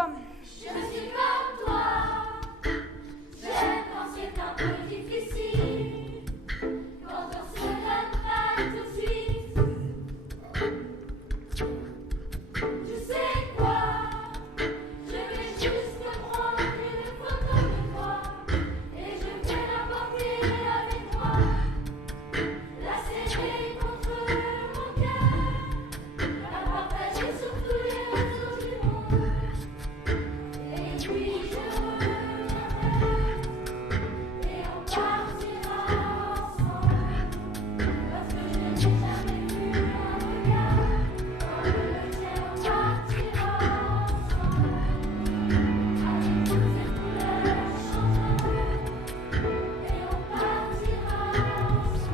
comme... Je suis comme toi. J'aime quand c'est un peu difficile. Quand on se donne pas tout de suite. Tu sais quoi? Je vais juste prendre une photo de toi. Et je vais la porter avec moi. La serrer contre mon cœur. La partager sur tous les réseaux du monde. Et puis je reviendrai. Et on partira ensemble. Parce que je n'ai jamais vu un regard comme le tien. On partira ensemble. Avec toutes ces couleurs changeantes. Et on partira ensemble.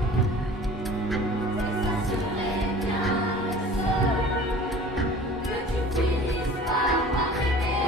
Et ça serait bien seul que tu finisses par m'arrêter.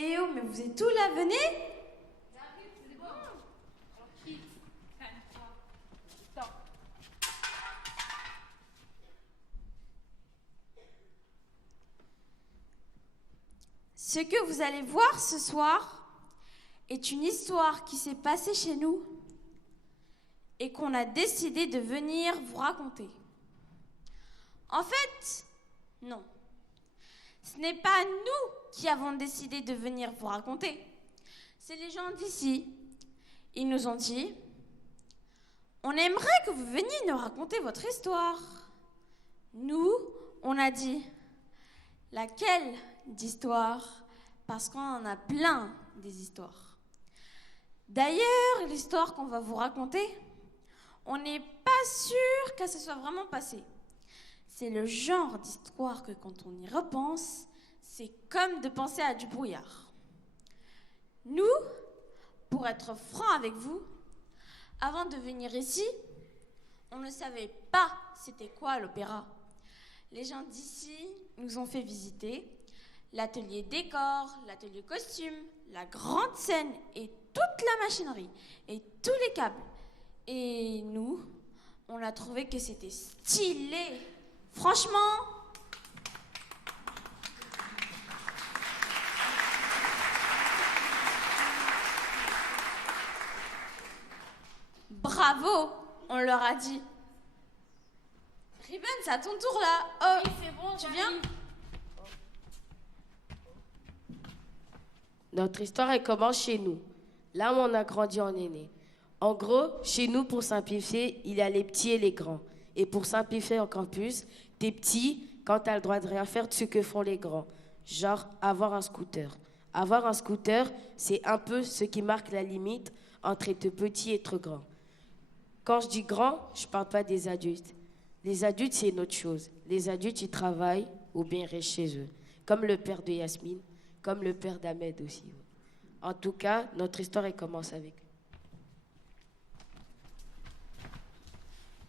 Eh oh, mais vous êtes tous là, venez. Ce que vous allez voir ce soir est une histoire qui s'est passée chez nous et qu'on a décidé de venir vous raconter. En fait, non. Ce n'est pas nous qui avons décidé de venir vous raconter. C'est les gens d'ici. Ils nous ont dit, on aimerait que vous veniez nous raconter votre histoire. Nous, on a dit, laquelle d'histoire? Parce qu'on en a plein des histoires. D'ailleurs, l'histoire qu'on va vous raconter, on n'est pas sûr que ça soit vraiment passé. C'est le genre d'histoire que quand on y repense, c'est comme de penser à du brouillard. Nous, pour être francs avec vous, avant de venir ici, on ne savait pas c'était quoi l'opéra. Les gens d'ici nous ont fait visiter l'atelier décor, l'atelier costume, la grande scène et toute la machinerie et tous les câbles. Et nous, on a trouvé que c'était stylé. Franchement, bravo, on leur a dit. Ribbon, c'est à ton tour là. Oh, Oui, c'est bon, tu viens? Notre histoire, elle commence chez nous, là où on a grandi en aîné. En gros, chez nous, pour simplifier, il y a les petits et les grands. Et pour simplifier encore plus, t'es petit quand t'as le droit de rien faire de ce que font les grands. Genre, avoir un scooter. Avoir un scooter, c'est un peu ce qui marque la limite entre être petit et être grand. Quand je dis grand, je parle pas des adultes. Les adultes, c'est une autre chose. Les adultes, ils travaillent ou bien ils restent chez eux. Comme le père de Yasmine, comme le père d'Ahmed aussi. En tout cas, notre histoire, elle commence avec.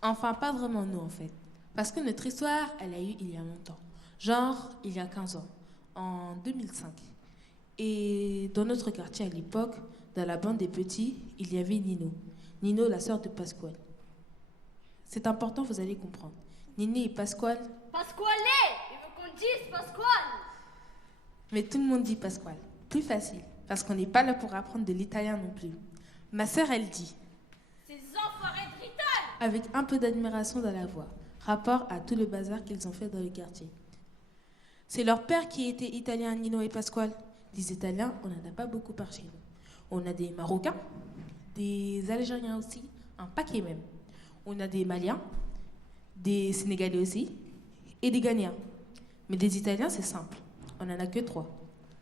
Enfin, pas vraiment nous, en fait. Parce que notre histoire, elle a eu il y a longtemps. Genre, il y a 15 ans, en 2005. Et dans notre quartier à l'époque, dans la bande des petits, il y avait Nino. Nino, la sœur de Pasquale. C'est important, vous allez comprendre. Nino et Pasquale... Pasquale! Il veut qu'on dise Pasquale! Mais tout le monde dit Pasquale. Plus facile, parce qu'on n'est pas là pour apprendre de l'italien non plus. Ma sœur, elle dit... Ces enfoirés de Rital! Avec un peu d'admiration dans la voix, rapport à tout le bazar qu'ils ont fait dans le quartier. C'est leur père qui était italien, Nino et Pasquale. Des Italiens, on n'en a pas beaucoup par chez nous. On a des Marocains, des Algériens aussi, un paquet même. On a des Maliens, des Sénégalais aussi, et des Ghanéens. Mais des Italiens, c'est simple. On n'en a que 3.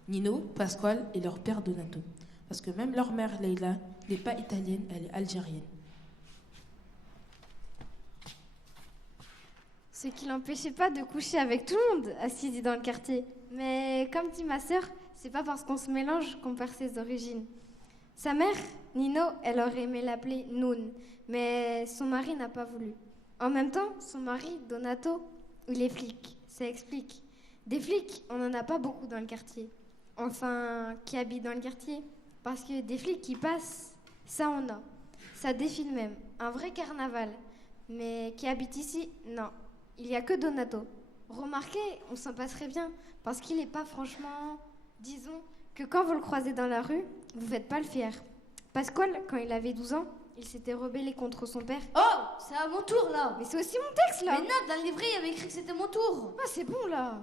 Nino, Pasquale et leur père Donato. Parce que même leur mère, Leila, n'est pas italienne, elle est algérienne. Ce qui l'empêchait pas de coucher avec tout le monde assis dans le quartier. Mais comme dit ma sœur, c'est pas parce qu'on se mélange qu'on perd ses origines. Sa mère, Nino, elle aurait aimé l'appeler Noun, mais son mari n'a pas voulu. En même temps, son mari, Donato, il est flic, ça explique. Des flics, on n'en a pas beaucoup dans le quartier. Enfin, qui habitent dans le quartier. Parce que des flics qui passent, ça on a. Ça défile même, un vrai carnaval. Mais qui habite ici, non. Il n'y a que Donato. Remarquez, on s'en passerait bien, parce qu'il n'est pas franchement... Disons que quand vous le croisez dans la rue, vous ne faites pas le fier. Pasquale, quand il avait 12 ans, il s'était rebellé contre son père. Oh, c'est à mon tour là. Mais c'est aussi mon texte là. Mais non, dans le livret, il y avait écrit que c'était mon tour. Ah, c'est bon là.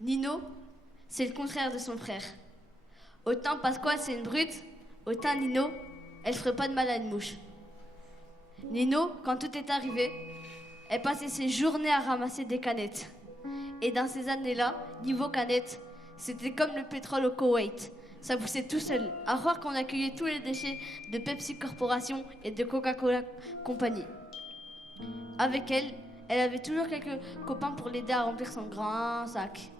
Nino, c'est le contraire de son frère. Autant Pasquale, c'est une brute, autant Nino, elle ferait pas de mal à une mouche. Nino, quand tout est arrivé, elle passait ses journées à ramasser des canettes. Et dans ces années-là, niveau canettes, c'était comme le pétrole au Koweït. Ça poussait tout seul. À croire qu'on accueillait tous les déchets de Pepsi Corporation et de Coca-Cola Company. Avec elle, elle avait toujours quelques copains pour l'aider à remplir son grand sac.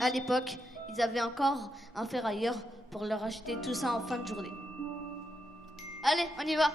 À l'époque, ils avaient encore un ferrailleur pour leur acheter tout ça en fin de journée. Allez, on y va!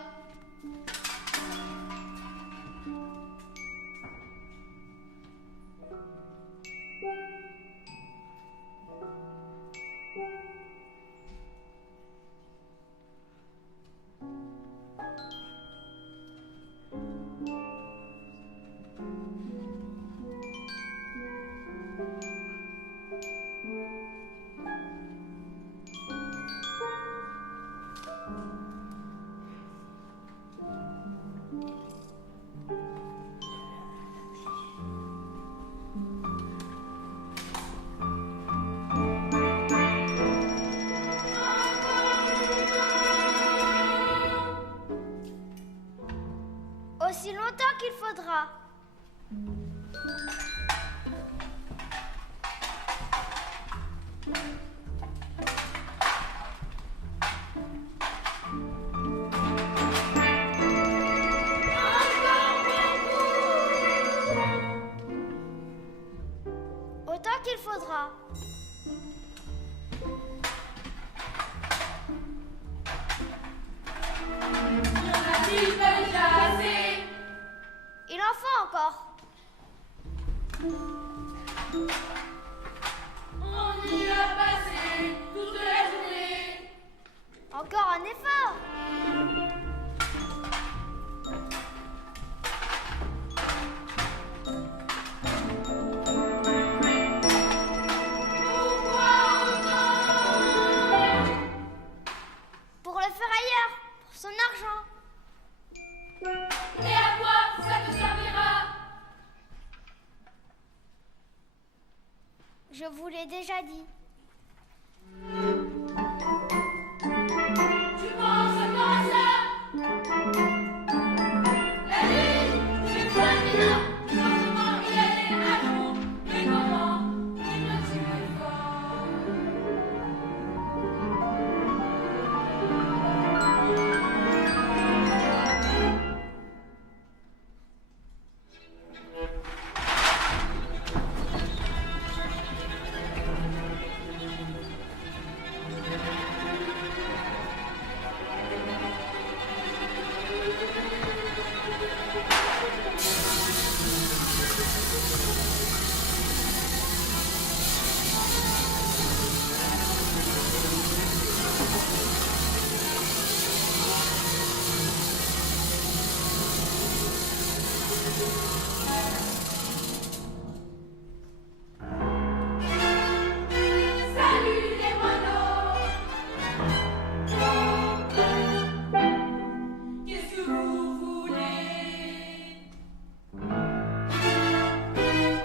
Aussi longtemps qu'il faudra. Autant qu'il faudra. Il en faut encore. On y a passé toute la journée. Encore un effort. Pour le ferrailleur, pour son argent. Et à quoi ça te servira? Je vous l'ai déjà dit. Tu penses encore à ça? La nuit, j'ai plein de là. Comment il allait à jour, mais comment il me tuait fort. Salut les moineaux. Qu'est-ce que vous voulez?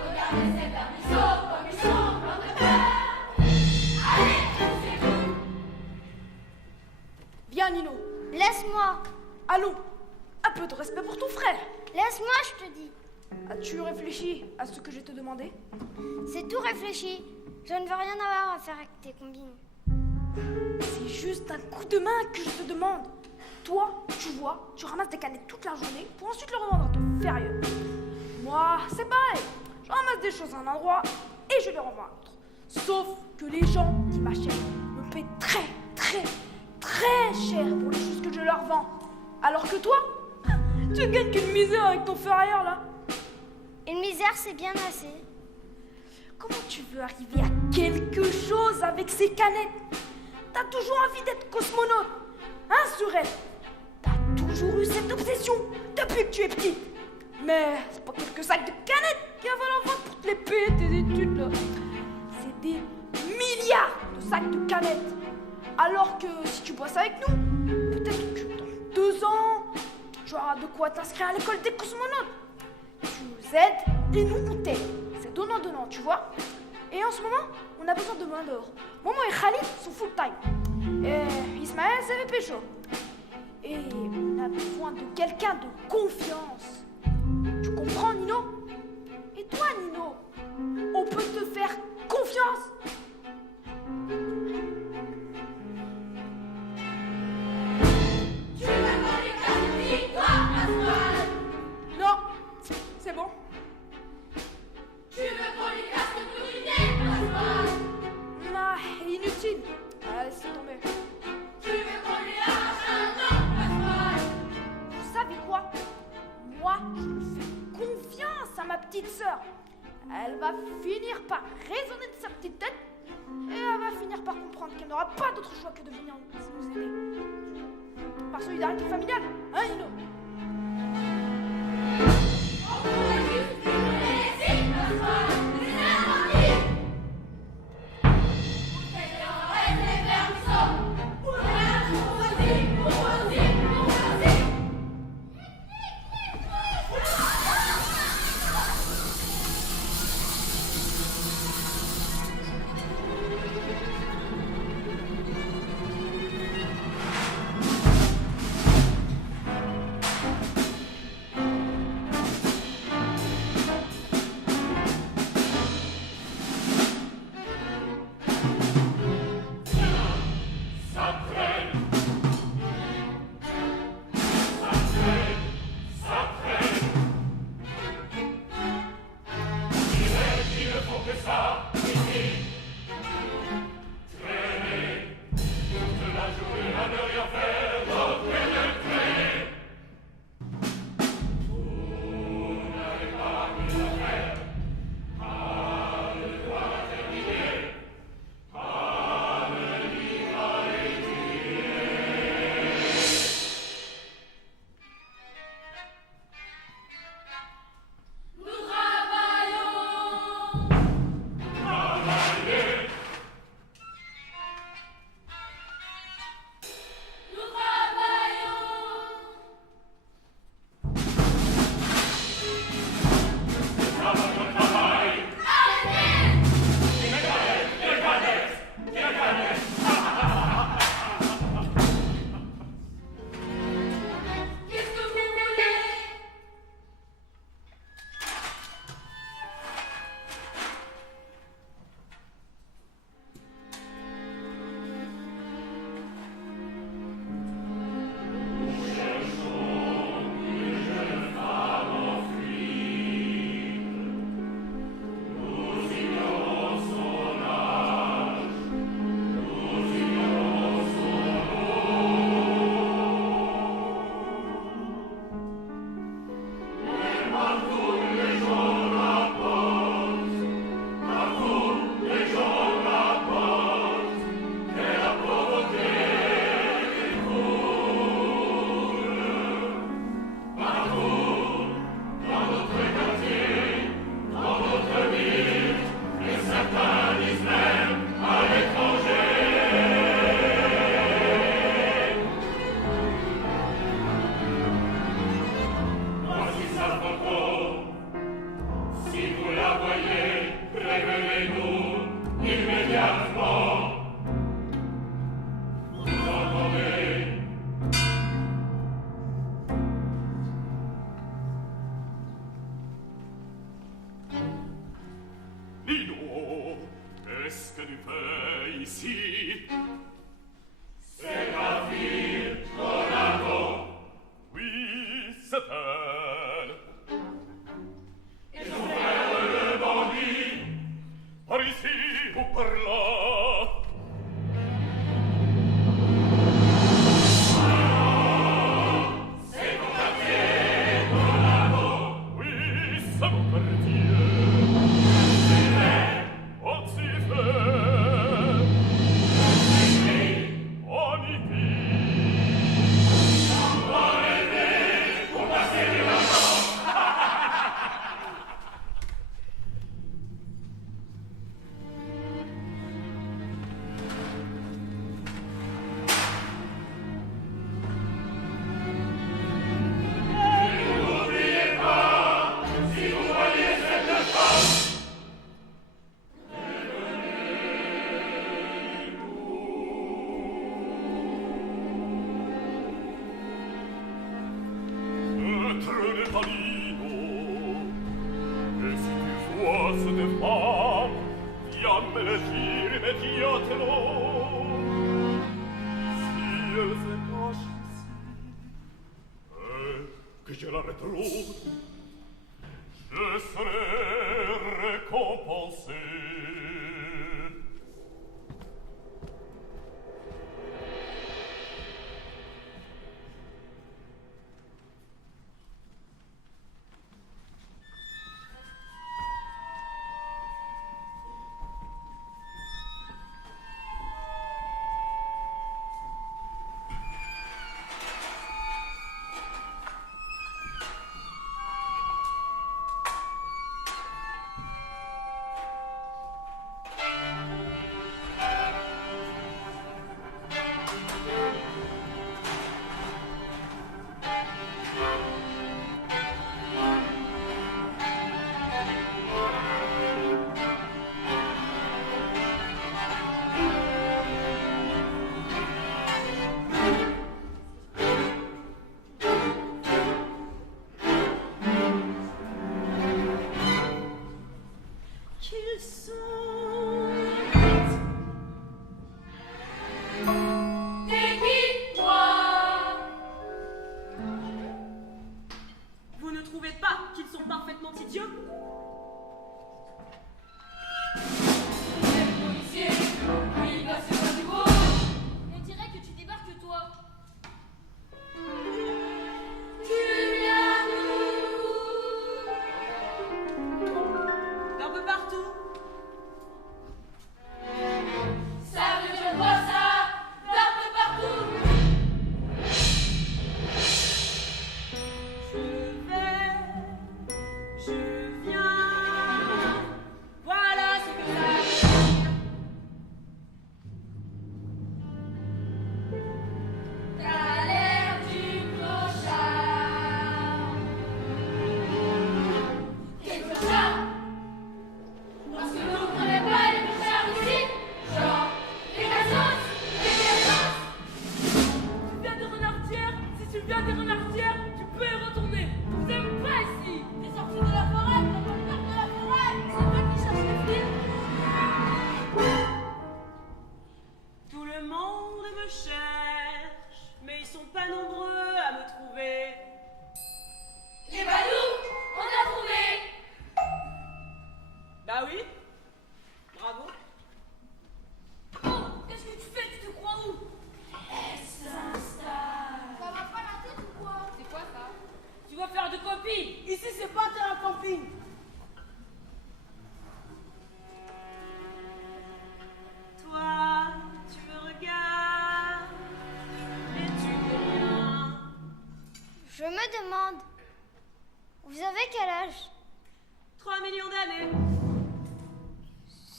Regardez ces vermisseaux comme ils sont pleins de peur. Allez, poussez-vous. Viens, Nino. Laisse-moi. Allons. Un peu de respect pour ton frère. Laisse-moi, je te dis. As-tu réfléchi à ce que je te demandais? C'est tout réfléchi. Je ne veux rien avoir à faire avec tes combines. C'est juste un coup de main que je te demande. Toi, tu vois, tu ramasses des canettes toute la journée pour ensuite le revendre à ton ferrailleur. Moi, c'est pareil. je ramasse des choses à un endroit et je les revends à l'autre. Sauf que les gens qui m'achètent me paient très, très, très cher pour les choses que je leur vends. Alors que toi, tu gagnes qu'une misère avec ton ferrailleur là. Une misère, c'est bien assez. Comment tu veux arriver à quelque chose avec ces canettes? T'as toujours envie d'être cosmonaute, hein, Surette? T'as toujours eu cette obsession depuis que tu es petite. Mais c'est pas quelques sacs de canettes qui avaient la vente pour te les payer tes études là. C'est des milliards de sacs de canettes. Alors que si tu bosses avec nous, peut-être que dans 2 ans, tu auras de quoi t'inscrire à l'école des cosmonautes. Tu nous aides et nous on t'aide. C'est donnant-donnant, tu vois. Et en ce moment, on a besoin de main d'or. Momo et Khalid sont full time. Et Ismaël, c'est les pécho. Et on a besoin de quelqu'un de confiance. Tu comprends, Nino? Et toi, Nino, on peut te faire confiance? Tu veux qu'on les casse vite, toi, Pasquale? Non, c'est bon. Tu veux qu'on les casse le bout du nez, Pasquale? Non, inutile. Laisse tomber. Tu veux qu'on lui arrache un an, Pasquale? Vous savez quoi? Moi, je fais confiance à ma petite sœur. Elle va finir par raisonner de sa petite tête et elle va finir par comprendre qu'elle n'aura pas d'autre choix que de venir nous aider. Par solidarité familiale, hein, Nino? On pourrait juste plus nous laisser, Pasquale. Laissez-la tranquille. Vous êtes en reste les vermisseaux. Pour rien, pour aussi, pour aussi, pour aussi. Salino. Et si tu vois cette femme, viens me le dire immédiatement. Si elle se cache ici, et que je la retrouve, je serai récompensé.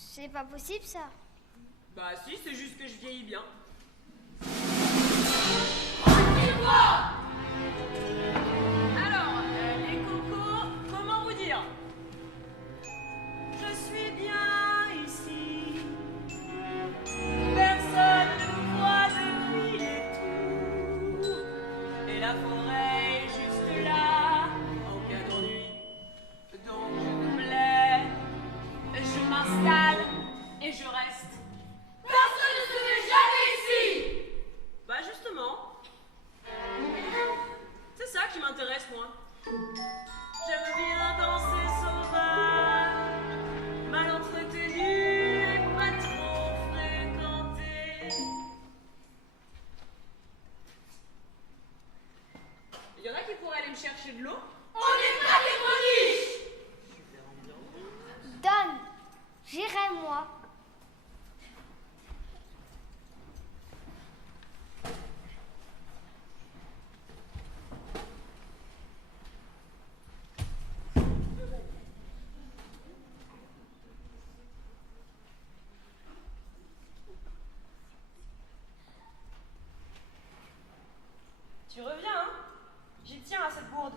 C'est pas possible ça. Bah si, c'est juste que je vieillis bien. Alors, les cocos, comment vous dire? Je suis bien ici. Personne ne me voit depuis les tours. Et la forêt est juste là, en cas d'ennui. Donc je me plais, je m'installe et je reste. Personne ne se met jamais ici. Bah justement, c'est ça qui m'intéresse moi. J'aime bien danser sauvage, mal entretenu et pas trop fréquenté. Il y en a qui pourraient aller me chercher de l'eau. On n'est pas des coniches. Donne, j'irai moi. Tu reviens, hein? J'y tiens à cette bourde.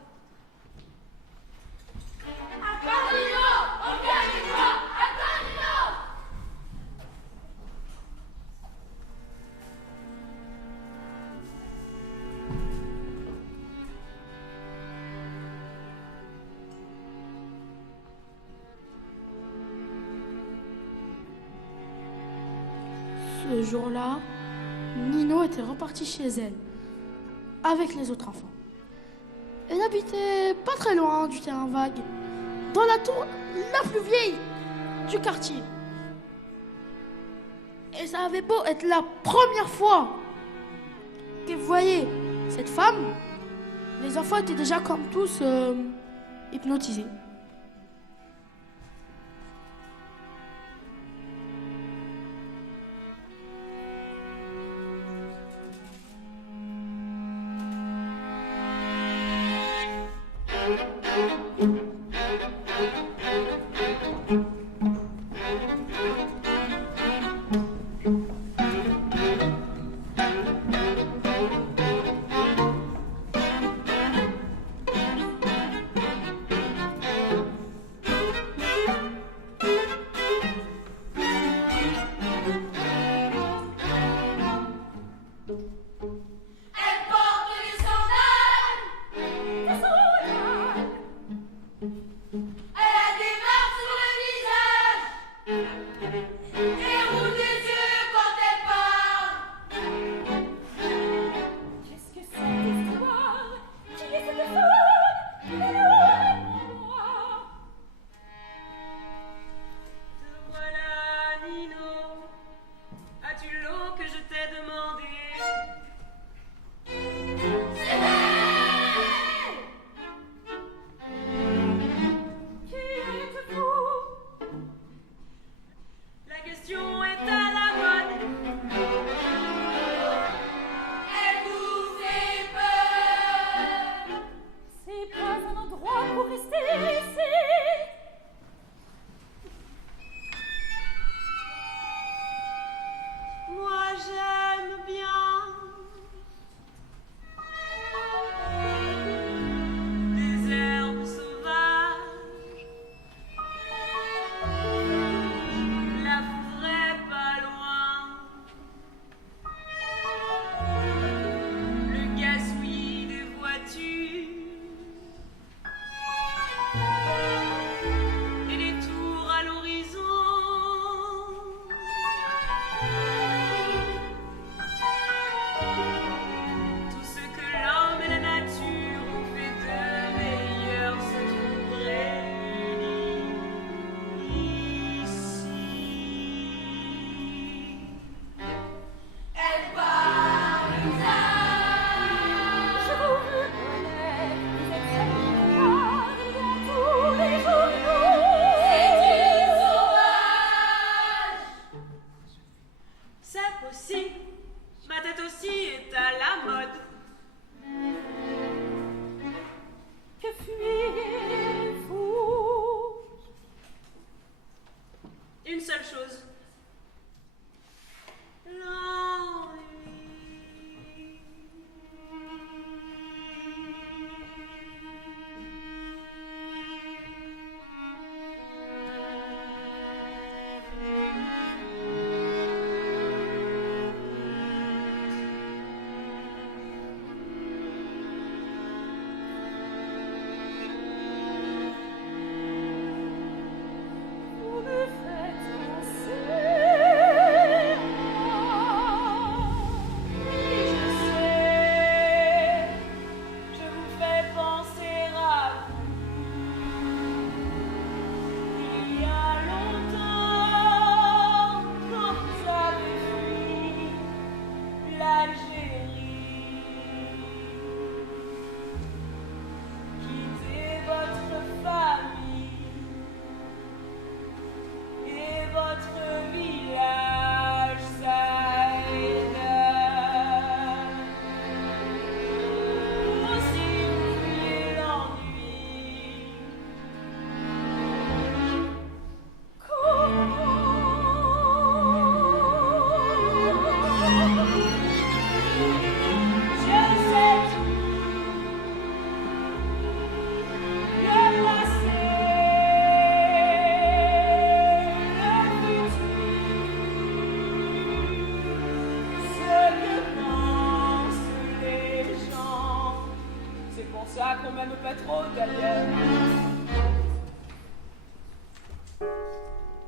Ce jour-là, Nino était repartie chez elle, avec les autres enfants. Elle habitait pas très loin du terrain vague, dans la tour la plus vieille du quartier. Et ça avait beau être la première fois qu'elle voyait cette femme, les enfants étaient déjà comme tous hypnotisés. Elle porte des sandales, des sandales. Elle a des marques sur le visage et roule des yeux quand elle parle. Qu'est-ce que c'est cette histoire? Qui est cette femme? Moi. Te voilà, Nino. As-tu l'eau que je t'ai demandé? Qui êtes-vous? La question est à la mode. Elle vous fait peur. C'est pas un endroit pour rester ici. Moi j'aime bien des herbes sauvages, la forêt pas loin, le gazouillis des voitures et les tours à l'horizon. Tout ce que l'homme et la nature ont fait de meilleur se trouve réuni ici. Elle parle je vous reconnais, vous êtes celle qui parle dans tous les journaux. C'est une sauvage. C'est possible, ma tête aussi est à la mode. Que fuyez-vous? Une seule chose. Vous me faites penser Je sais, je vous fais penser à vous. Il y a longtemps, quand vous avez fui l'Algérie, quittez votre famille et votre village, Saïda. Aussi vous fuyez l'ennui. Je sais tout, le passé, le futur, ce que pensent les gens. C'est pour ça qu'on m'aime pas trop d'ailleurs.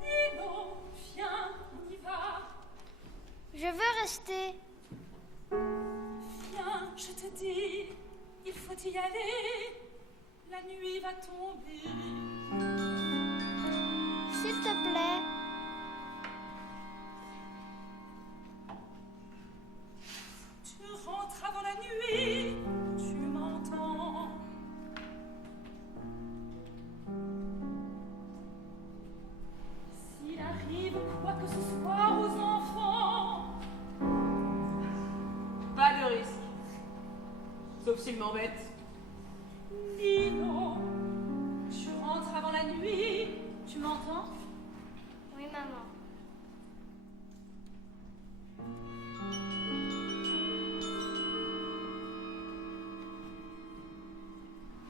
Nino, viens, on y va. Je y aller. La nuit va tomber. S'il te plaît. Tu rentres avant la nuit, tu m'entends. S'il arrive quoi que ce soit aux enfants, pas de risque. Sauf s'ils m'embêtent. Nino, tu rentres avant la nuit, tu m'entends? Oui, maman.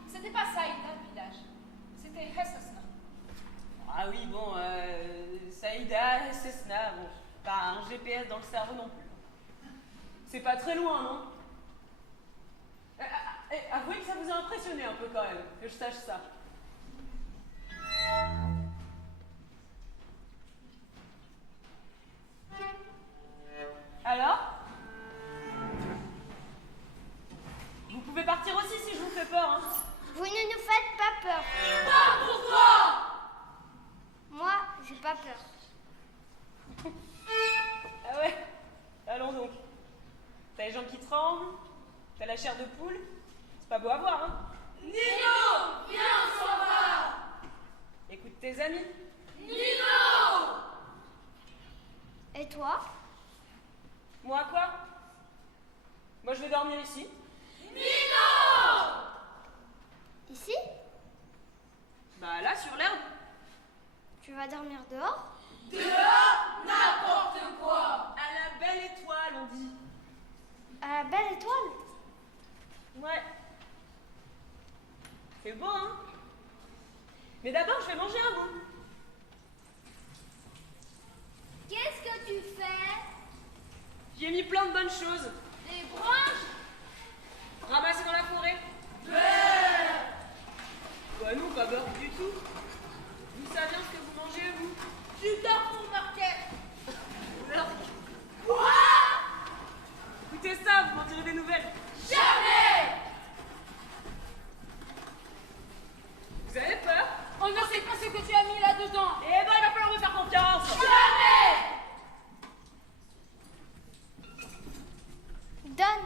C'était pas Saïda le village, c'était Hessesna. Ah oui, bon, Saïda, Hessesna, bon, pas un GPS dans le cerveau non plus. C'est pas très loin, non? Avouez que ça vous a impressionné un peu quand même, que je sache ça. Alors? Vous pouvez partir aussi si je vous fais peur, hein? Vous ne nous faites pas peur. Pas pour toi! Moi, j'ai pas peur. Ah ouais? Allons donc. T'as les jambes qui tremblent, t'as la chair de poule, c'est pas beau à voir, hein? Nino, viens, on s'en va. Écoute tes amis. Nino! Et toi? Moi quoi? Moi je vais dormir ici. Nino! Ici? Bah là sur l'herbe. Tu vas dormir dehors? Dehors, n'importe quoi. À la belle étoile on dit. À la belle étoile? Ouais. C'est beau, hein? Mais d'abord, je vais manger un bout. Qu'est-ce que tu fais? J'y ai mis plein de bonnes choses. Des branches? Ramassées dans la forêt. Bah non, pas beurre du tout. D'où ça vient ce que vous mangez, vous? Tu dors pour marquer. Alors... Écoutez ça, vous m'en direz des nouvelles. Jamais. Vous avez peur? On ne sait pas ce que tu as mis là-dedans. Eh ben, il va falloir me faire confiance. Jamais. Donne.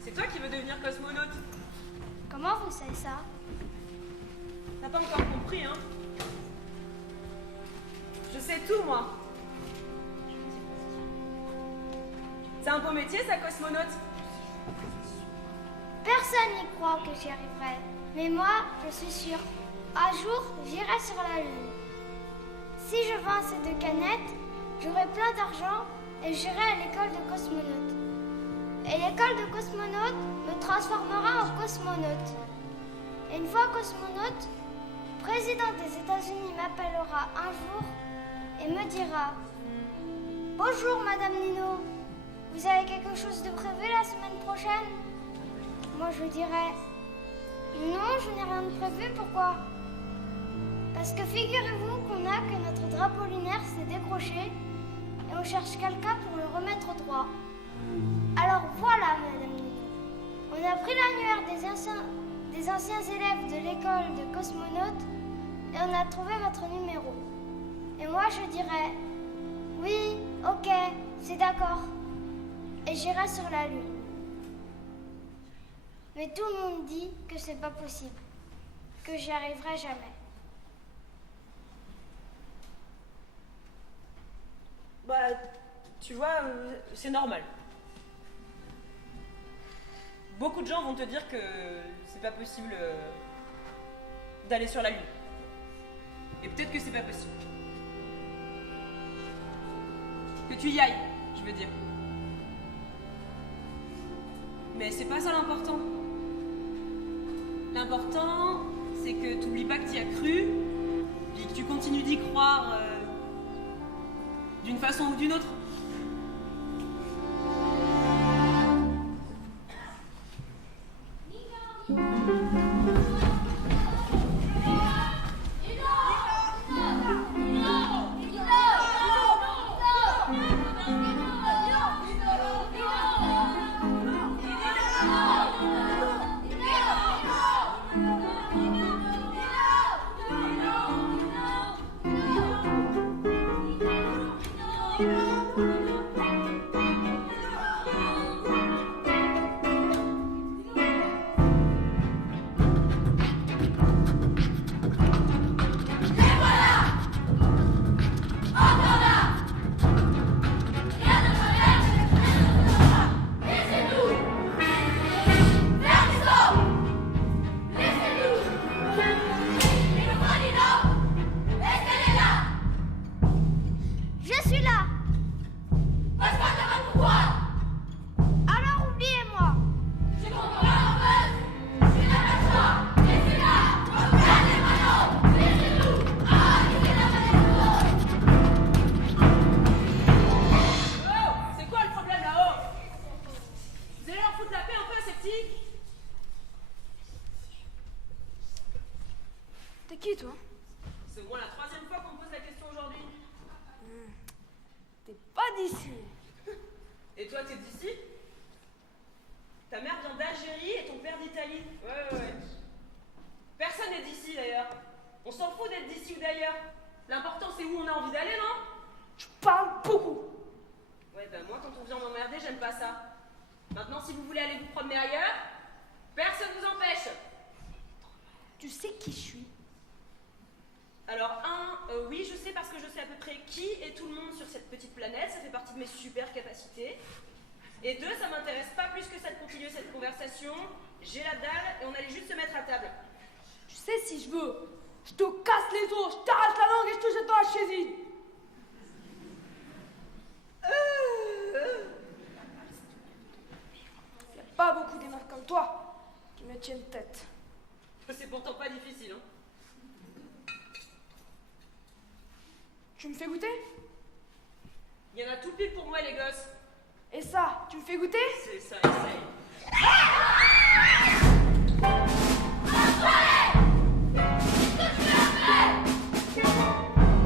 C'est toi qui veux devenir cosmonaute. Comment vous savez ça? T'as pas encore compris, hein? Je sais tout, moi. C'est un beau métier, ça, cosmonaute. Personne n'y croit que j'y arriverai. Mais moi, je suis sûre. Un jour, j'irai sur la Lune. Si je vends ces 2 canettes, j'aurai plein d'argent et j'irai à l'école de cosmonaute. Et l'école de cosmonaute me transformera en cosmonaute. Et une fois cosmonaute, le président des États-Unis m'appellera un jour et me dira « Bonjour, Madame Nino, vous avez quelque chose de prévu la semaine prochaine ?» Moi, je dirais « Non, je n'ai rien de prévu, pourquoi ?» Parce que figurez-vous qu'on a que notre drapeau lunaire s'est décroché et on cherche quelqu'un pour le remettre droit. Alors voilà, Madame Nino, on a pris l'annuaire des anciens élèves de l'école de cosmonautes et on a trouvé votre numéro. Et moi, je dirais « Oui, ok, c'est d'accord. » Et j'irai sur la Lune. Mais tout le monde dit que c'est pas possible, que j'y arriverai jamais. Bah, tu vois, c'est normal. Beaucoup de gens vont te dire que c'est pas possible d'aller sur la Lune. Et peut-être que c'est pas possible. Que tu y ailles, je veux dire. Mais c'est pas ça l'important. L'important, c'est que tu n'oublies pas que tu y as cru, puis que tu continues d'y croire d'une façon ou d'une autre. T'es qui, toi? C'est au moins la 3e fois qu'on me pose la question aujourd'hui. T'es pas d'ici. Et toi, t'es d'ici? Ta mère vient d'Algérie et ton père d'Italie. Ouais. Personne n'est d'ici d'ailleurs. On s'en fout d'être d'ici ou d'ailleurs. L'important c'est où on a envie d'aller, non? Tu parles beaucoup. Ouais, bah moi quand on vient m'emmerder, j'aime pas ça. Maintenant, si vous voulez aller vous promener ailleurs, personne vous empêche. Tu sais qui je suis? Alors, oui, je sais parce que je sais à peu près qui est tout le monde sur cette petite planète. Ça fait partie de mes super capacités. Et 2, ça m'intéresse pas plus que ça de continuer cette conversation. J'ai la dalle et on allait juste se mettre à table. Tu sais, si je veux, je te casse les os, je t'arrache la langue et je te jette dans la chaisine. Y a pas beaucoup des meufs comme toi qui me tiennent tête. C'est pourtant pas difficile, hein. Tu me fais goûter? Il y en a tout pile pour moi, les gosses. Et ça, tu me fais goûter? C'est ça, essaye.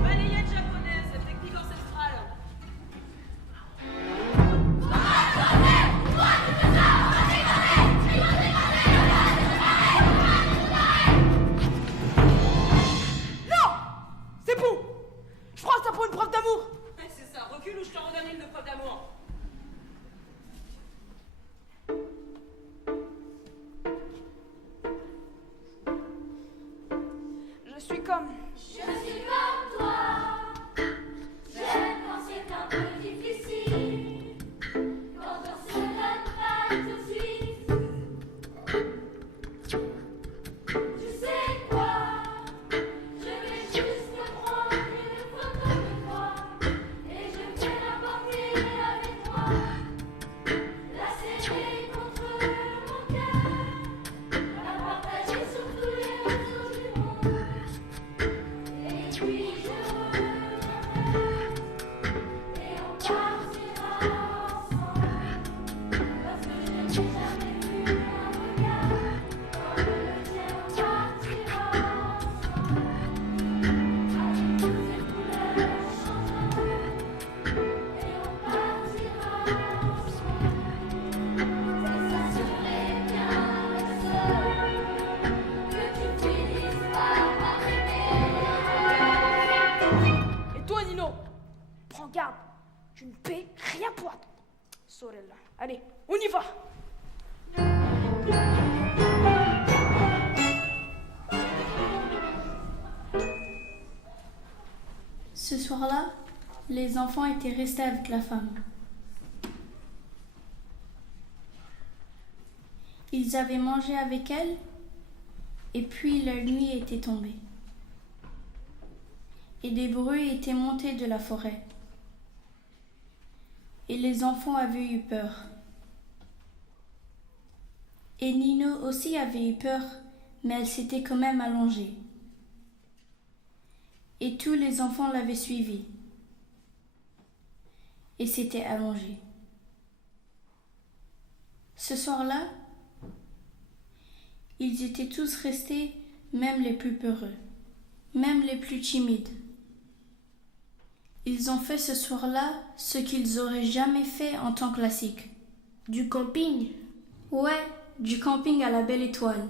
Balayette japonaise, technique ancestrale. Non! C'est bon! Je prends ça pour une preuve d'amour! Ouais, c'est ça, recule ou je te redonne une de preuve d'amour. Je suis comme... Je suis comme toi. J'aime quand c'est un peu difficile. Quand on se donne pas tout de suite. Tu sais quoi? Je vais juste me prendre une photo de toi. Et je vais la porter avec moi. La serrer contre mon cœur. La partager sur tous les réseaux du monde. Et puis je reviendrai. Et on partira ensemble. Parce que je n'ai jamais vu un regard comme le tien. On partira ensemble. Avec toutes ces couleurs changeantes. Et on partira ensemble. Et ça serait bien seul que tu finisses par m'aimer. Et toi, Nino, prends garde. Tu ne paies rien pour attendre. Sorella. Allez, on y va! Ce soir-là, les enfants étaient restés avec la femme. Ils avaient mangé avec elle, et puis la nuit était tombée. Et des bruits étaient montés de la forêt. Et les enfants avaient eu peur. Et Nino aussi avait eu peur, mais elle s'était quand même allongée. Et tous les enfants l'avaient suivie. Et s'étaient allongés. Ce soir-là, ils étaient tous restés, même les plus peureux, même les plus timides. Ils ont fait ce soir-là ce qu'ils auraient jamais fait en temps classique. Du camping? Ouais, du camping à la Belle Étoile.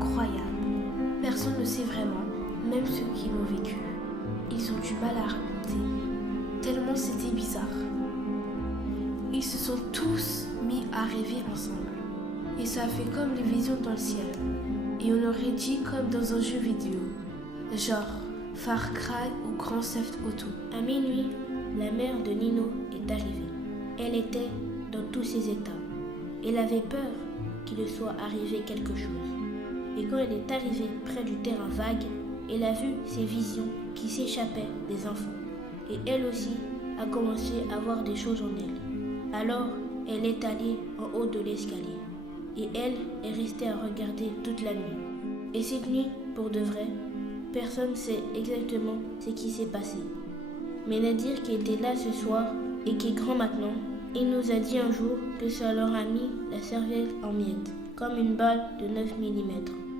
incroyable. Personne ne sait vraiment, même ceux qui l'ont vécu. Ils ont du mal à raconter, tellement c'était bizarre. Ils se sont tous mis à rêver ensemble. Et ça a fait comme les visions dans le ciel. Et on aurait dit comme dans un jeu vidéo. Genre Far Cry ou Grand Theft Auto. À minuit, la mère de Nino est arrivée. Elle était dans tous ses états. Elle avait peur qu'il lui soit arrivé quelque chose. Et quand elle est arrivée près du terrain vague, elle a vu ces visions qui s'échappaient des enfants. Et elle aussi a commencé à voir des choses en elle. Alors, elle est allée en haut de l'escalier. Et elle est restée à regarder toute la nuit. Et cette nuit, pour de vrai, personne ne sait exactement ce qui s'est passé. Mais Nadir, qui était là ce soir et qui est grand maintenant, il nous a dit un jour que ça leur a mis la cervelle en miettes, comme une balle de 9 mm.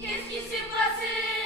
Qu'est-ce qui s'est passé?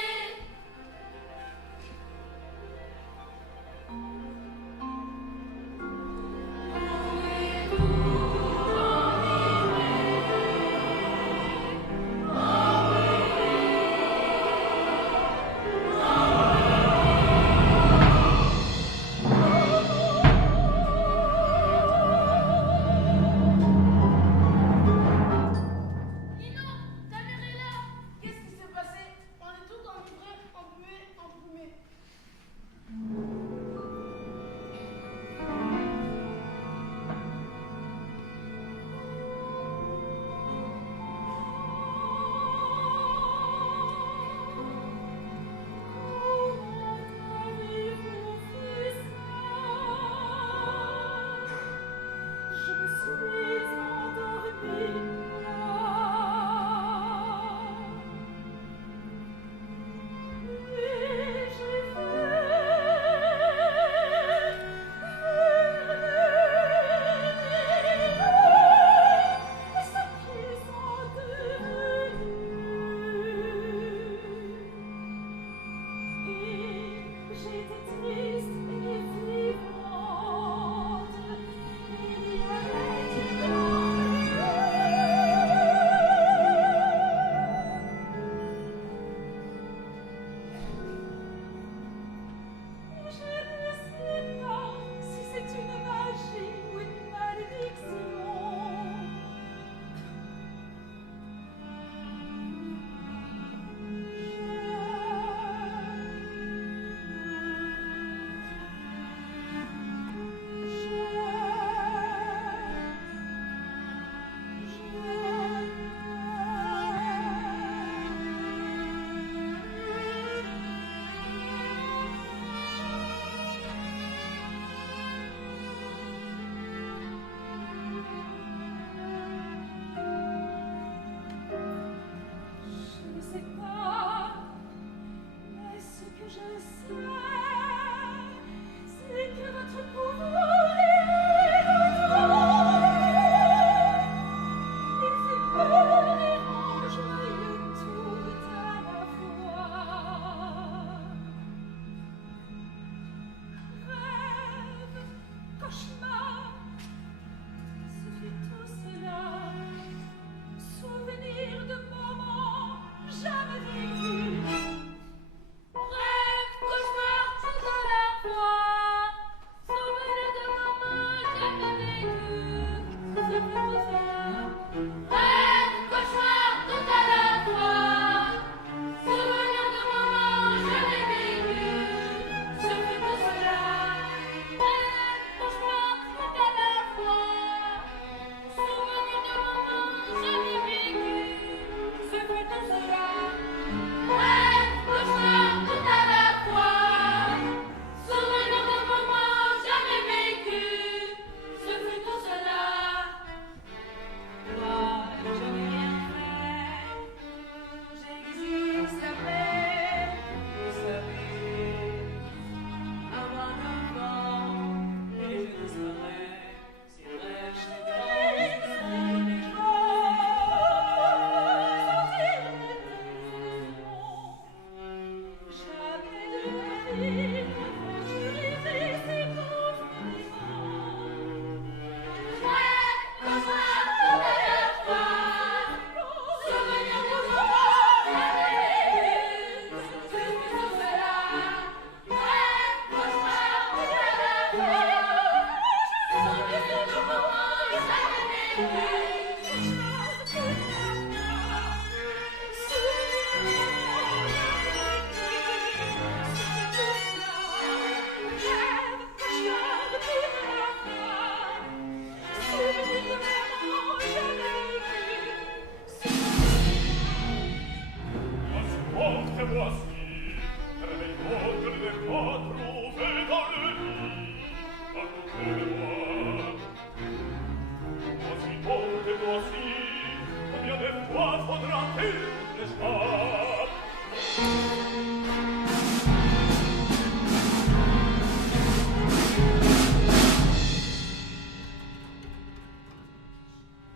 Rêve,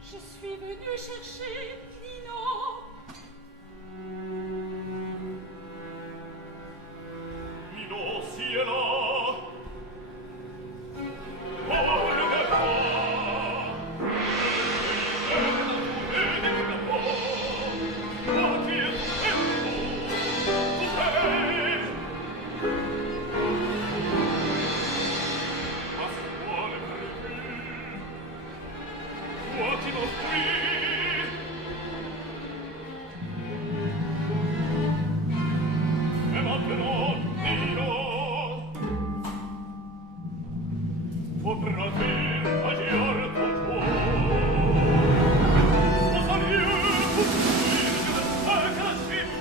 Je suis venue chercher Nino. Nino, si est là. Oh, le débat. Toi qui es tout fait. À ce point le prévu. Toi qui m'offris. Et maintenant, Nino, faudra-t-il agir ton tour? Au salut, pour fuir de ce que la suite.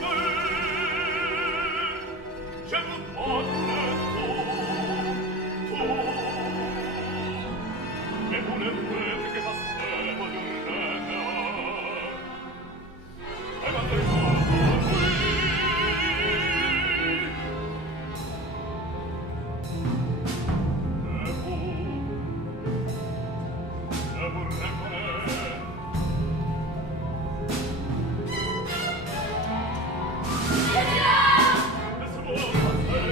Je vous donne tout. Mais vous ne faites que passer votre regard. Et maintenant, oui. Et vous, je vous reconnais. Laissez-moi passer.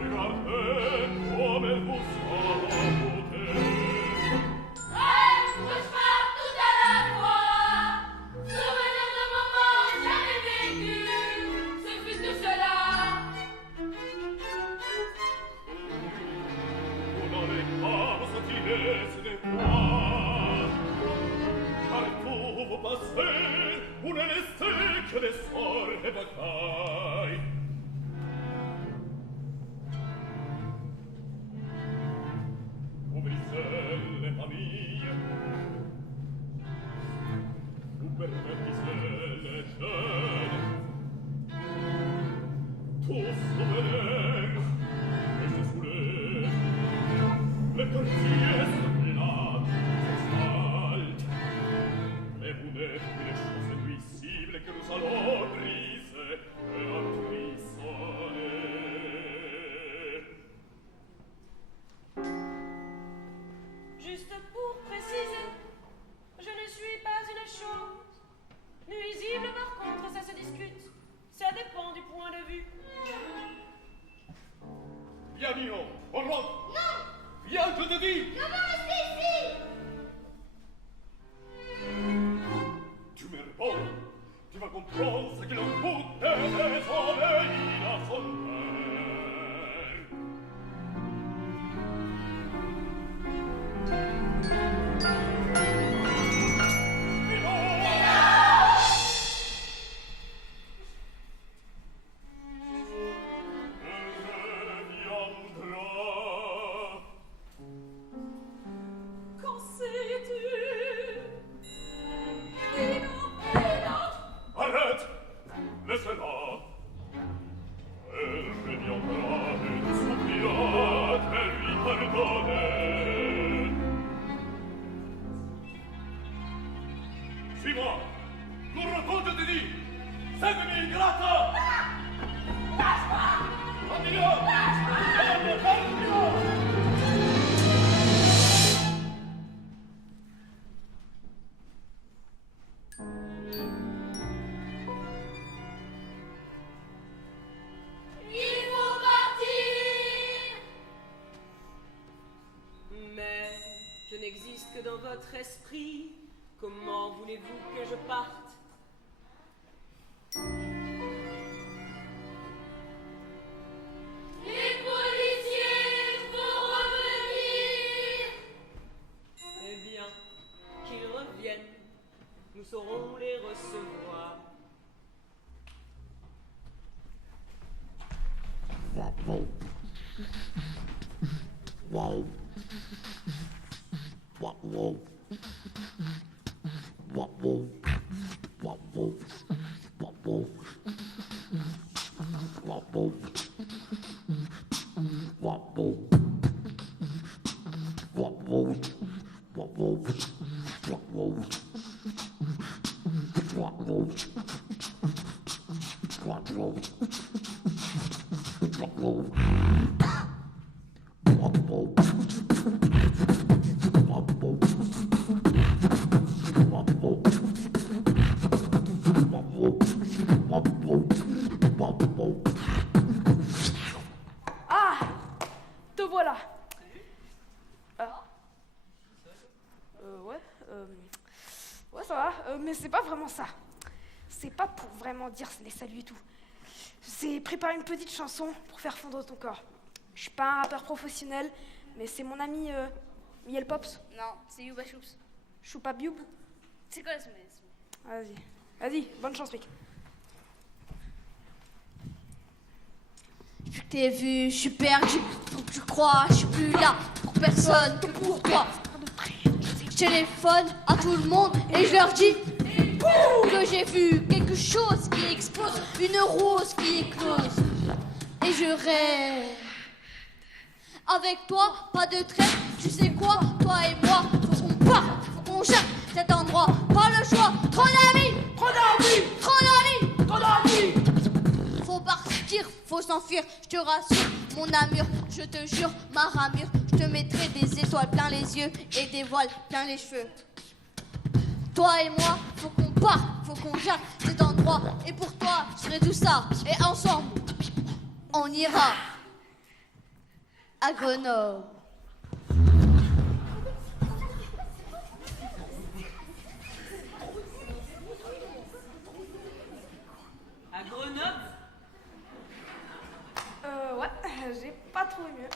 Regardez comme elle vous saute. Cauchemar tout à la fois. Souvenir de moments jamais vécus. Ce fut tout cela. Vous n'allez pas vous attirer ce déboire. Car tout vous passez, vous ne laissez que des sorts et batailles. Vous brisez les familles. Vous pervertissez les jeunes. Tous souvenez, et se soulèvent. Le quartier s'éclate, s'exalte. Mais vous n'êtes que les choses nuisibles que nous allons briser et emprisonner. Juste pour préciser, je ne suis pas une chose nuisible, par contre, ça se discute. Ça dépend du point de vue. Viens, Nino, on rentre. Non. Viens, je te dis. Comment rester ici? Tu me réponds. Tu vas comprendre ce qu'il en coûte de désobéir à son père. Qu'en sais-tu? Arrête! Laissez-la! Elle reviendra et nous suppliera de lui pardonner. Suis-moi! Nous raconte de dit! Seguimi, ingrata! Lâche-moi! Addio! Lâche-moi! Addio! Il faut partir. Mais je n'existe que dans votre esprit. Comment voulez-vous que je parte? Les policiers vont revenir. Eh bien, qu'ils reviennent. Nous saurons les recevoir. Ah, te voilà. Ouais, ça va, mais c'est pas vraiment ça. C'est pas pour vraiment dire les saluts et tout. C'est préparer une petite chanson pour faire fondre ton corps. Je suis pas un rappeur professionnel, mais c'est mon ami Miel Pops. Non, c'est Yuba Choups. Choupa Bioub. C'est quoi la semaine? Vas-y, bonne chance, mec. Je t'ai vu, je suis perdu, faut que tu crois, je suis plus là pour personne que pour toi. Je téléphone à tout le monde et je leur dis que j'ai vu quelque chose qui explose, une rose qui éclose. Et je rêve. Avec toi, pas de trêve, tu sais quoi, toi et moi, faut qu'on parte, faut qu'on jette cet endroit, pas le choix, trop d'amis, trop d'amis, trop d'amis, trop d'amis. Faut partir, faut s'enfuir, je te rassure, mon amour, je te jure, ma ramure, je te mettrai des étoiles plein les yeux et des voiles plein les cheveux. Toi et moi, faut qu'on parte, faut qu'on jette cet endroit, et pour toi, je ferai tout ça, et ensemble, on ira à Grenoble. À Grenoble? Ouais, j'ai pas trouvé mieux.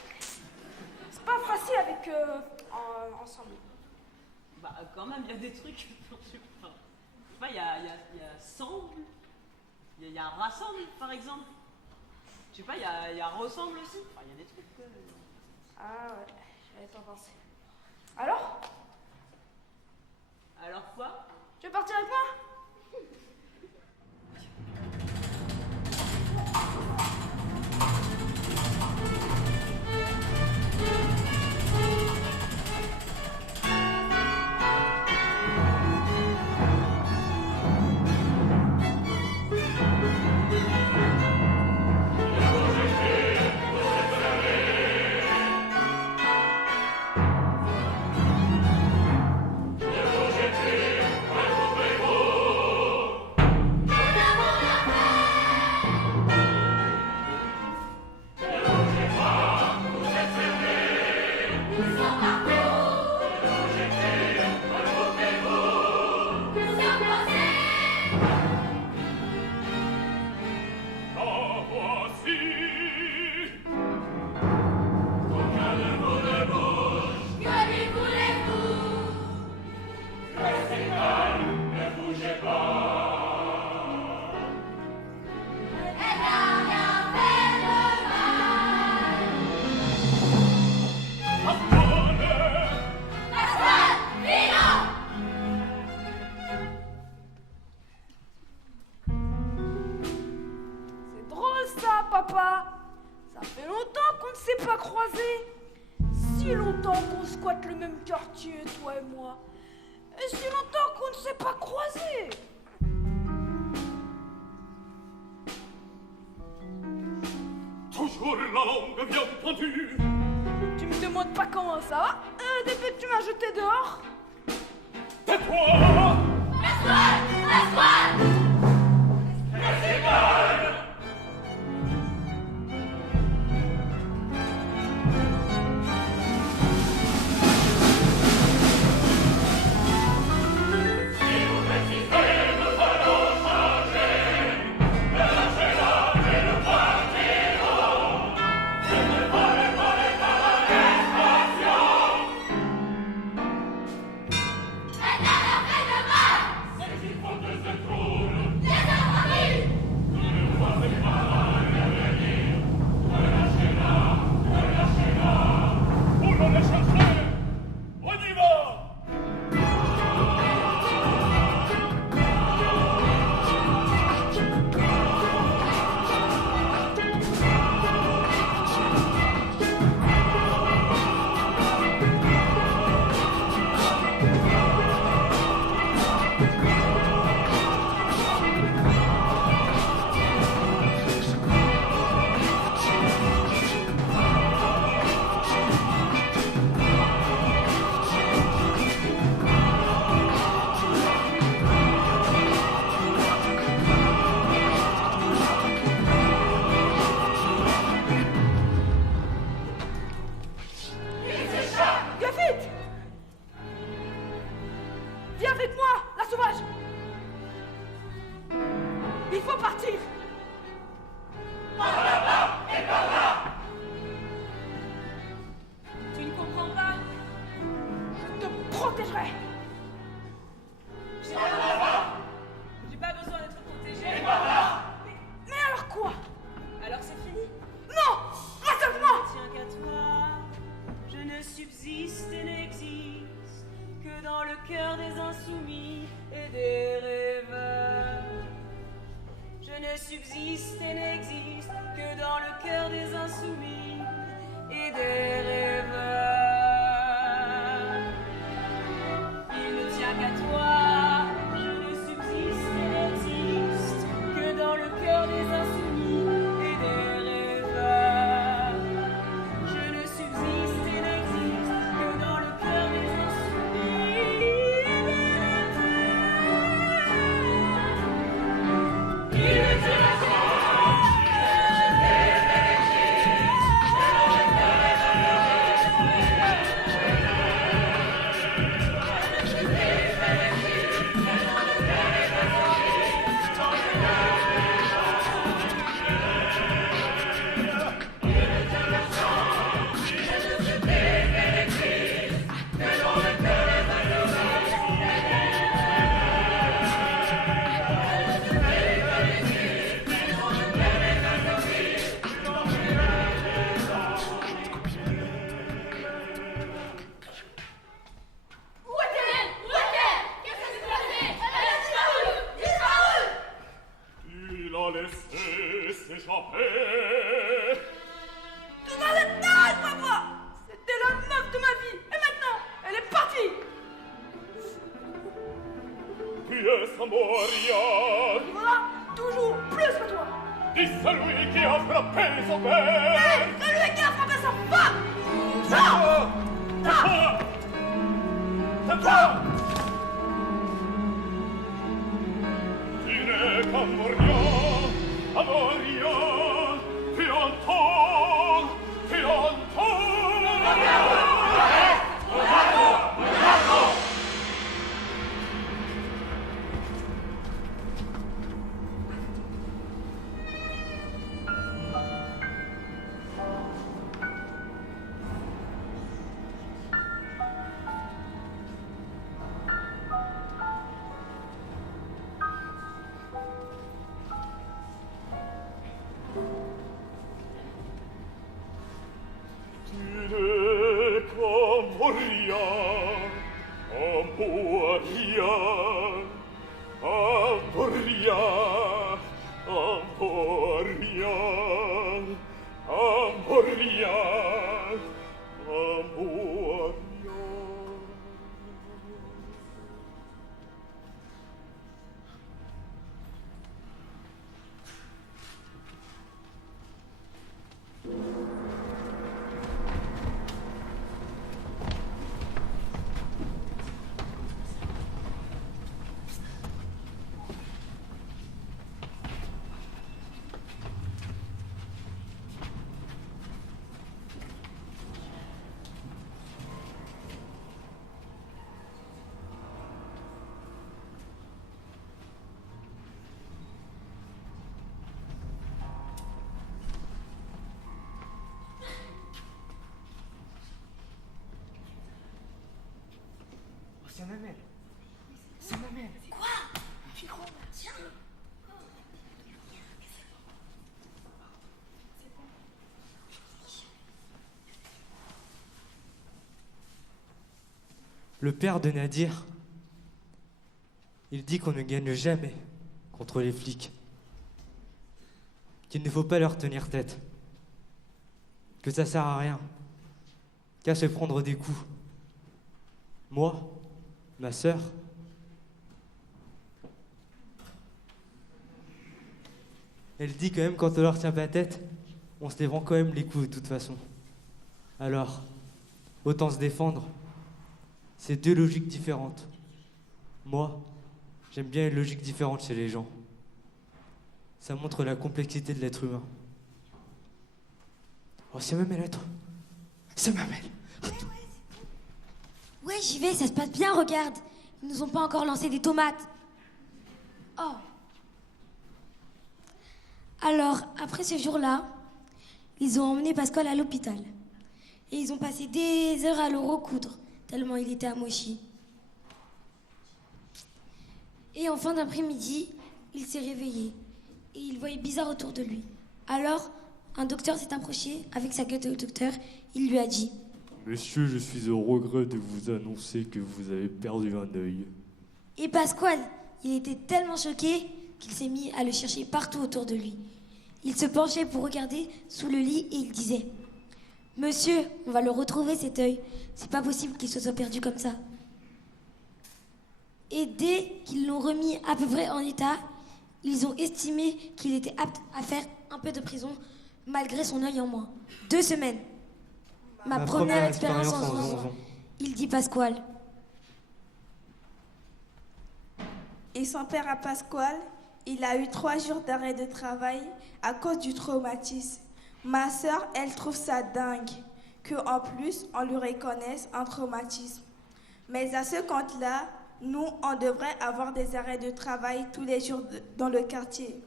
C'est pas facile avec ensemble. Bah quand même, il y a des trucs, je sais pas, il y a semble, il y a rassemble par exemple. Je sais pas, il y a ressemble aussi. Enfin, il y a des trucs. Ah ouais, j'avais pas pensé. Alors quoi? Tu veux partir avec moi? Papa, ça fait longtemps qu'on ne s'est pas croisés. Si longtemps qu'on squatte le même quartier, toi et moi. Et si longtemps qu'on ne s'est pas croisés. Toujours la langue bien pendue. Tu me demandes pas comment ça va depuis que tu m'as jeté dehors. Tais-toi! Laisse-moi! C'est mal! Viens avec moi, la sauvage. Il faut partir. Tu ne comprends pas? Je te protégerai. J'ai pas besoin d'être protégée. Mais alors quoi? Alors c'est fini? Non! Reste avec moi! Tiens qu'à toi, je ne subsiste et n'existe que dans le cœur des insoumis et des rêveurs. Je ne subsiste et n'existe que dans le cœur des insoumis et des rêveurs. Il ne tient qu'à toi, je ne subsiste et n'existe que dans le cœur des insoumis et des rêveurs. Je ne subsiste et n'existe que dans le cœur des insoumis et des rêveurs. Il ne tient qu'à toi. Tu l'as laissé s'échapper. Tu vas le taille, papa! C'était la meuf de ma vie, et maintenant, elle est partie! Tu es sa moria. Voilà, toujours plus que toi! Dis celui qui a frappé son père. Celui qui a frappé sa femme! C'est toi. Tu n'es qu'un moria. Amoria, tu entends, tu entends. C'est Mamel. C'est Mamel. Quoi? Figaro, tiens! Le père de Nadir, il dit qu'on ne gagne jamais contre les flics, qu'il ne faut pas leur tenir tête, que ça sert à rien, qu'à se prendre des coups. Moi, ma sœur, elle dit que même quand on leur tient pas tête, on se les vend quand même les coups de toute façon. Alors, autant se défendre. C'est deux logiques différentes. Moi, j'aime bien une logique différente chez les gens. Ça montre la complexité de l'être humain. Oh, c'est Mamel, attends. C'est Mamel. Ouais, j'y vais, ça se passe bien, regarde. Ils nous ont pas encore lancé des tomates. Oh. Alors, après ce jour-là, ils ont emmené Pasquale à l'hôpital. Et ils ont passé des heures à le recoudre, tellement il était amochi. Et en fin d'après-midi, il s'est réveillé. Et il voyait bizarre autour de lui. Alors, un docteur s'est approché avec sa gueule de docteur. Il lui a dit: Monsieur, je suis au regret de vous annoncer que vous avez perdu un œil. Et Pasquale, il était tellement choqué qu'il s'est mis à le chercher partout autour de lui. Il se penchait pour regarder sous le lit et il disait: Monsieur, on va le retrouver cet œil. C'est pas possible qu'il se soit perdu comme ça. Et dès qu'ils l'ont remis à peu près en état, ils ont estimé qu'il était apte à faire un peu de prison malgré son œil en moins. 2 semaines. Ma première expérience en zonzon. Il dit Pasquale. Et son père à Pasquale, il a eu 3 jours d'arrêt de travail à cause du traumatisme. Ma sœur, elle trouve ça dingue qu'en plus on lui reconnaisse un traumatisme. Mais à ce compte-là, nous, on devrait avoir des arrêts de travail tous les jours dans le quartier.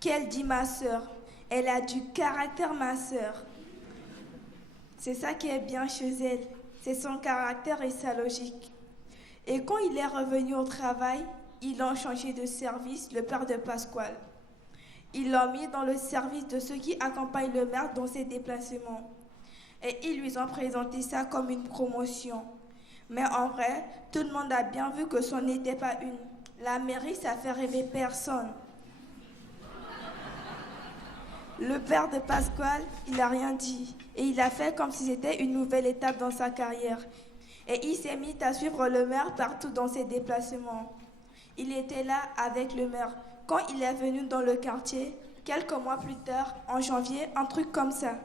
Qu'elle dit ma sœur? Elle a du caractère, ma sœur. C'est ça qui est bien chez elle. C'est son caractère et sa logique. Et quand il est revenu au travail, ils l'ont changé de service, le père de Pasquale. Ils l'ont mis dans le service de ceux qui accompagnent le maire dans ses déplacements. Et ils lui ont présenté ça comme une promotion. Mais en vrai, tout le monde a bien vu que ce n'était pas une. La mairie, ça fait rêver personne. Le père de Pasquale, il n'a rien dit. Et il a fait comme si c'était une nouvelle étape dans sa carrière. Et il s'est mis à suivre le maire partout dans ses déplacements. Il était là avec le maire. Quand il est venu dans le quartier, quelques mois plus tard, en janvier, un truc comme ça.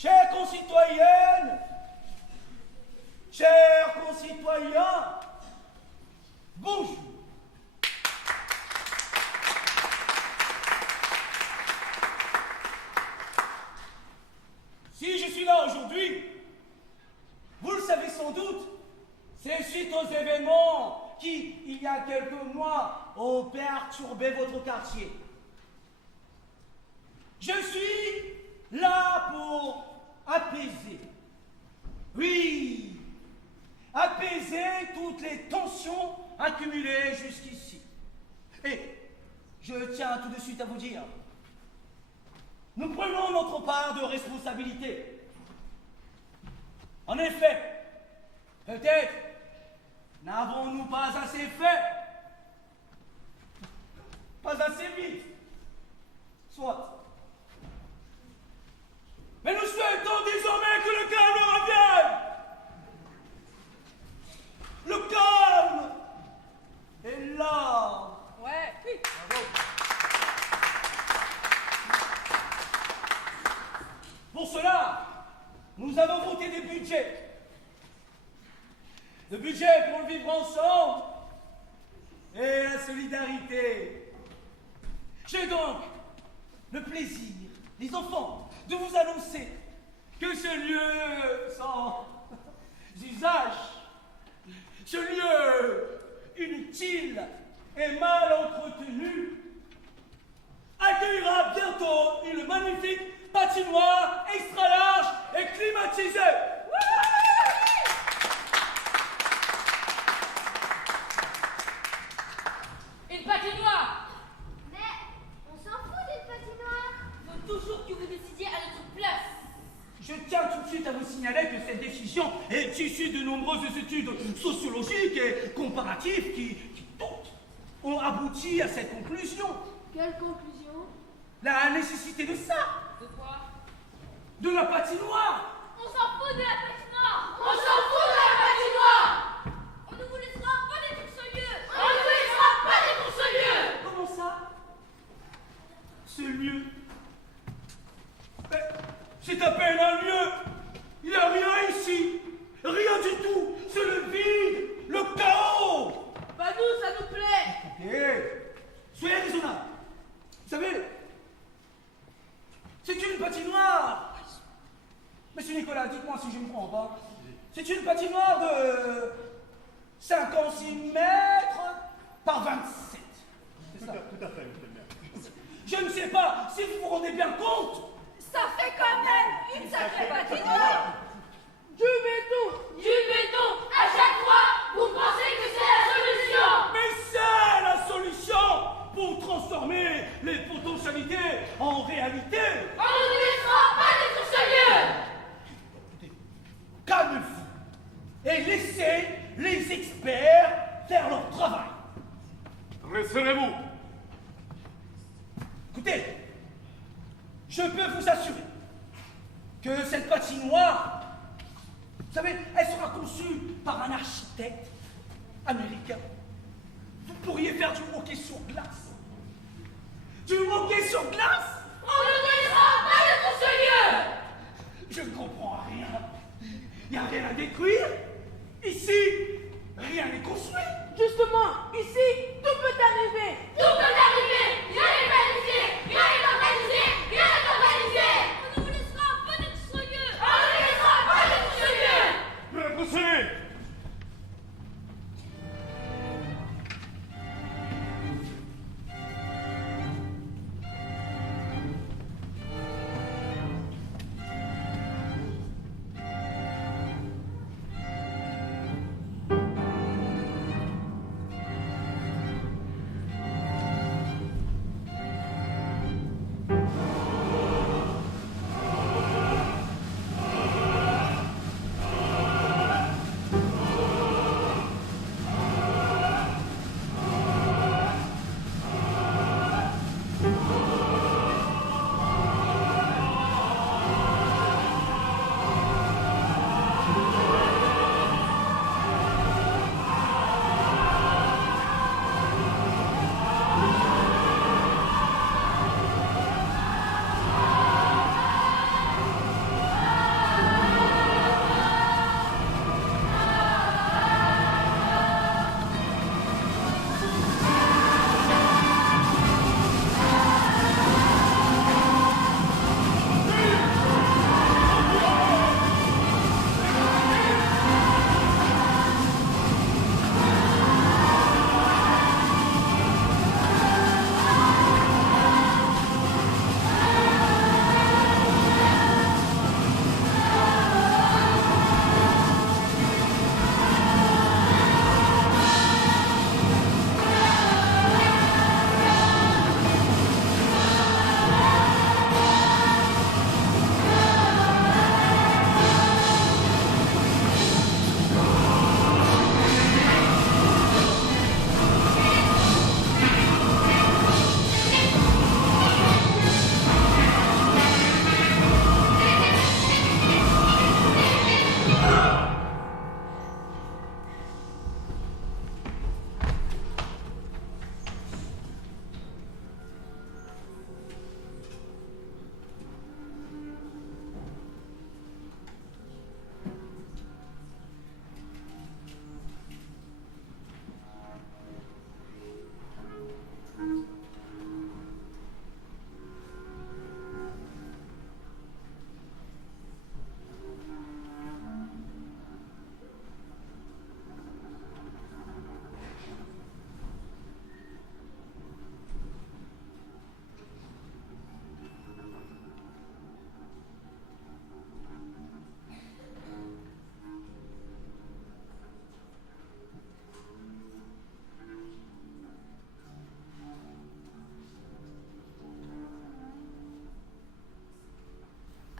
Chers concitoyennes, chers concitoyens, bonjour. Si je suis là aujourd'hui, vous le savez sans doute, c'est suite aux événements qui, il y a quelques mois, ont perturbé votre quartier. Je suis là pour apaiser. Oui, apaiser toutes les tensions accumulées jusqu'ici. Et je tiens tout de suite à vous dire, nous prenons notre part de responsabilité. En effet, peut-être n'avons-nous pas assez fait. Pas budget. Le budget pour le vivre ensemble et la solidarité. J'ai donc le plaisir, les enfants, de vous annoncer que ce lieu sans usage, ce lieu inutile et mal entretenu, accueillera bientôt une magnifique patinoire extra large et climatisée. Une patinoire! Mais on s'en fout d'une patinoire. Faut toujours que vous décidiez à notre place. Je tiens tout de suite à vous signaler que cette décision est issue de nombreuses études sociologiques et comparatives qui toutes ont abouti à cette conclusion. Quelle conclusion? La nécessité de ça. De quoi? De la patinoire. On s'en fout de la patinoire! On s'en fout de la patinoire! On ne vous laissera pas détruire ce lieu! On ne vous laissera pas détruire ce lieu! Comment ça? Ce lieu. C'est à peine un lieu. Il n'y a rien ici. Rien du tout. C'est le vide, le chaos. Bah nous, ça nous plaît! Ok. Soyez raisonnable. Vous savez, c'est une patinoire. Monsieur Nicolas, dites-moi si je me trompe pas. C'est une patinoire de 56 mètres par 27. C'est ça? Tout à fait, monsieur le maire. Je ne sais pas si vous vous rendez bien compte. Ça fait quand même une sacrée patinoire! Du béton! À chaque fois, vous pensez que c'est la solution! Mais c'est la solution pour transformer les potentialités en réalité. On ne vous laissera pas détruire ce lieu! Calmez-vous et laissez les experts faire leur travail. Resserrez-vous. Écoutez, je peux vous assurer que cette patinoire, vous savez, elle sera conçue par un architecte américain. Vous pourriez faire du hockey sur glace. Du hockey sur glace? On ne vous laissera pas détruire ce lieu! Je ne comprends rien. Il n'y a rien à détruire. Ici, rien n'est construit. Justement, ici, tout peut arriver! Tout peut arriver! Rien n'est planifié! Rien n'est organisé! Rien n'est organisé! On ne vous laissera pas détruire ce lieu! On ne vous laissera pas détruire ce lieu! Procédez.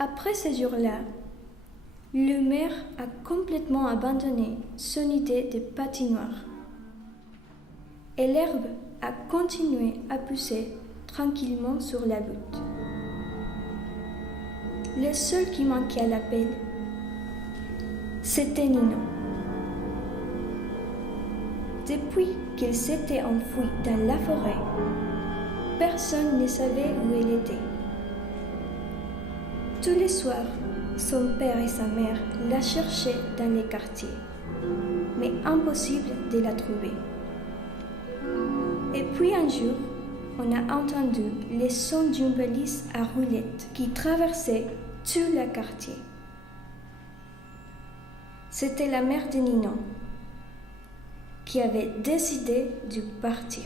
Après ces jours-là, le maire a complètement abandonné son idée de patinoire. Et l'herbe a continué à pousser tranquillement sur la butte. Le seul qui manquait à l'appel, c'était Nino. Depuis qu'il s'était enfoui dans la forêt, personne ne savait où elle était. Tous les soirs, son père et sa mère la cherchaient dans les quartiers, mais impossible de la trouver. Et puis un jour, on a entendu les sons d'une balise à roulettes qui traversait tout le quartier. C'était la mère de Nino qui avait décidé de partir.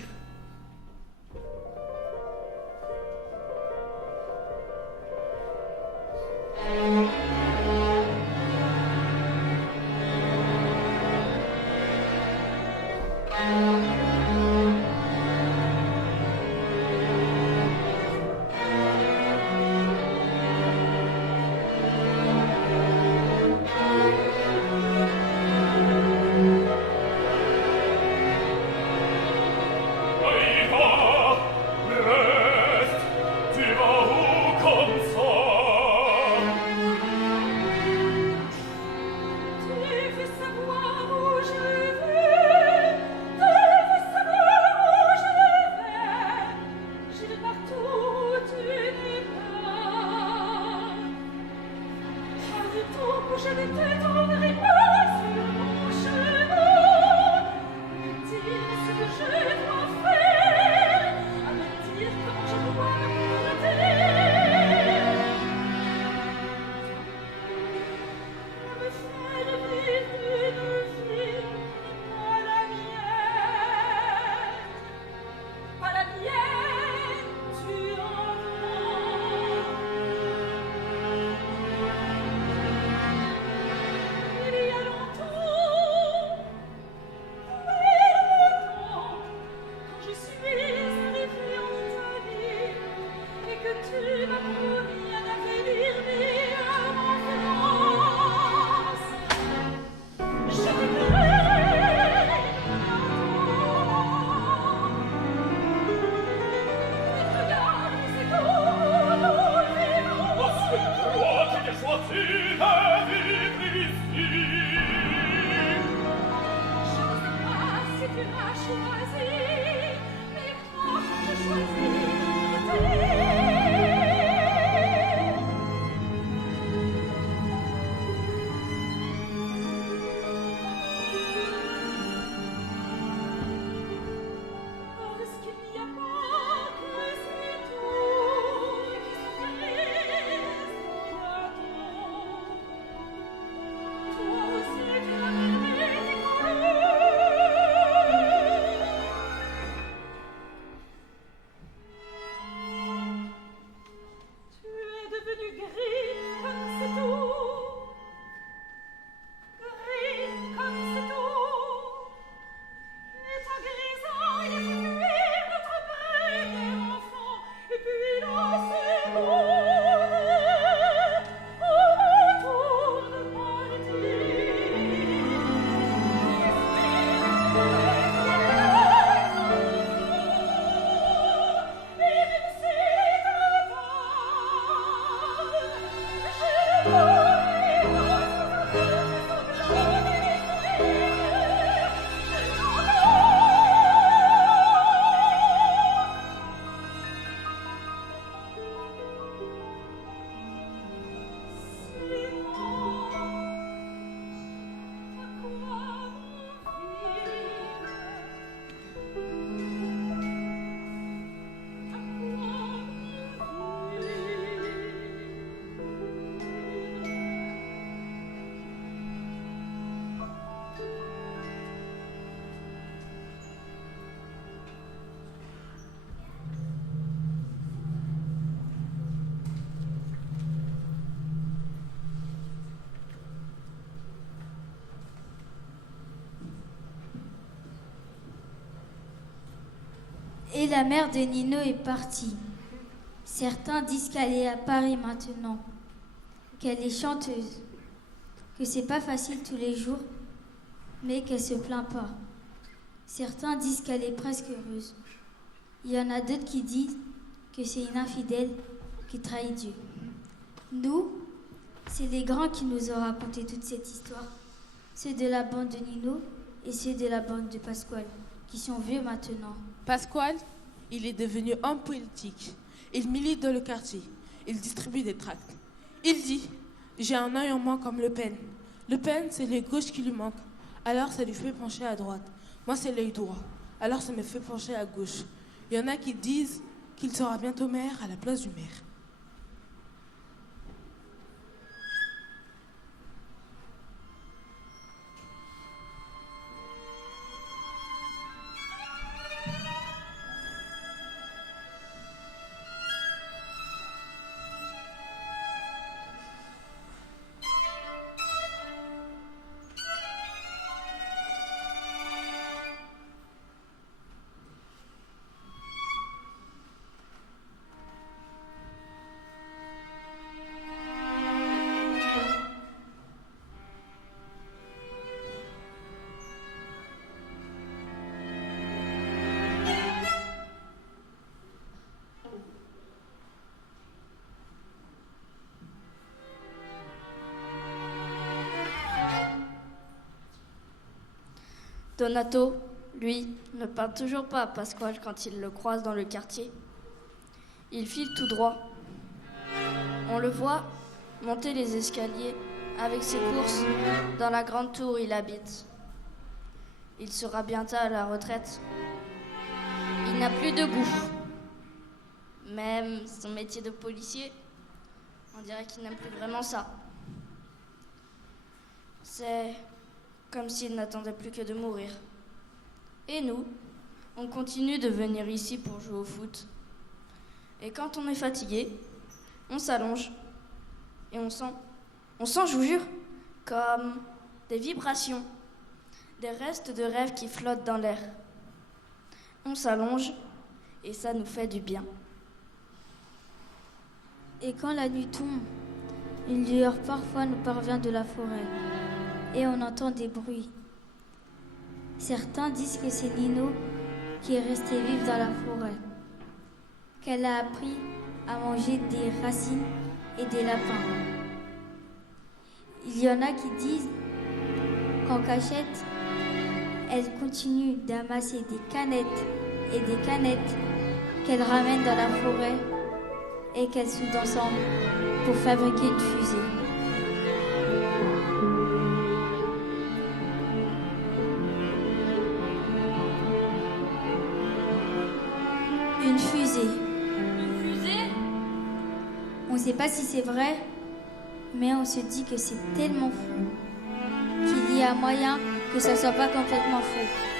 Et la mère de Nino est partie. Certains disent qu'elle est à Paris maintenant. qu'elle est chanteuse, que c'est pas facile tous les jours, mais qu'elle se plaint pas. Certains disent qu'elle est presque heureuse. Il y en a d'autres qui disent que c'est une infidèle qui trahit Dieu. Nous, c'est les grands qui nous ont raconté toute cette histoire. Ceux de la bande de Nino et ceux de la bande de Pasquale, qui sont vieux maintenant. Pasquale, il est devenu homme politique. Il milite dans le quartier. Il distribue des tracts. Il dit « J'ai un œil en moins comme Le Pen. Le Pen, c'est l'œil gauche qui lui manque. Alors ça lui fait pencher à droite. Moi, c'est l'œil droit. Alors ça me fait pencher à gauche. » Il y en a qui disent qu'il sera bientôt maire à la place du maire. Donato, lui, ne parle toujours pas à Pasquale quand il le croise dans le quartier. Il file tout droit. On le voit monter les escaliers avec ses courses dans la grande tour où il habite. Il sera bientôt à la retraite. Il n'a plus de goût. Même son métier de policier, on dirait qu'il n'aime plus vraiment ça. C'est comme s'il n'attendait plus que de mourir. Et nous, on continue de venir ici pour jouer au foot. Et quand on est fatigué, on s'allonge. Et on sent, je vous jure, comme des vibrations, des restes de rêves qui flottent dans l'air. On s'allonge et ça nous fait du bien. Et quand la nuit tombe, une lueur parfois nous parvient de la forêt. Et on entend des bruits. Certains disent que c'est Nino qui est resté vivre dans la forêt, qu'elle a appris à manger des racines et des lapins. Il y en a qui disent qu'en cachette, elle continue d'amasser des canettes et des canettes qu'elle ramène dans la forêt et qu'elle soude ensemble pour fabriquer une fusée. Une fusée. Une fusée ? On ne sait pas si c'est vrai, mais on se dit que c'est tellement fou qu'il y a moyen que ça soit pas complètement faux.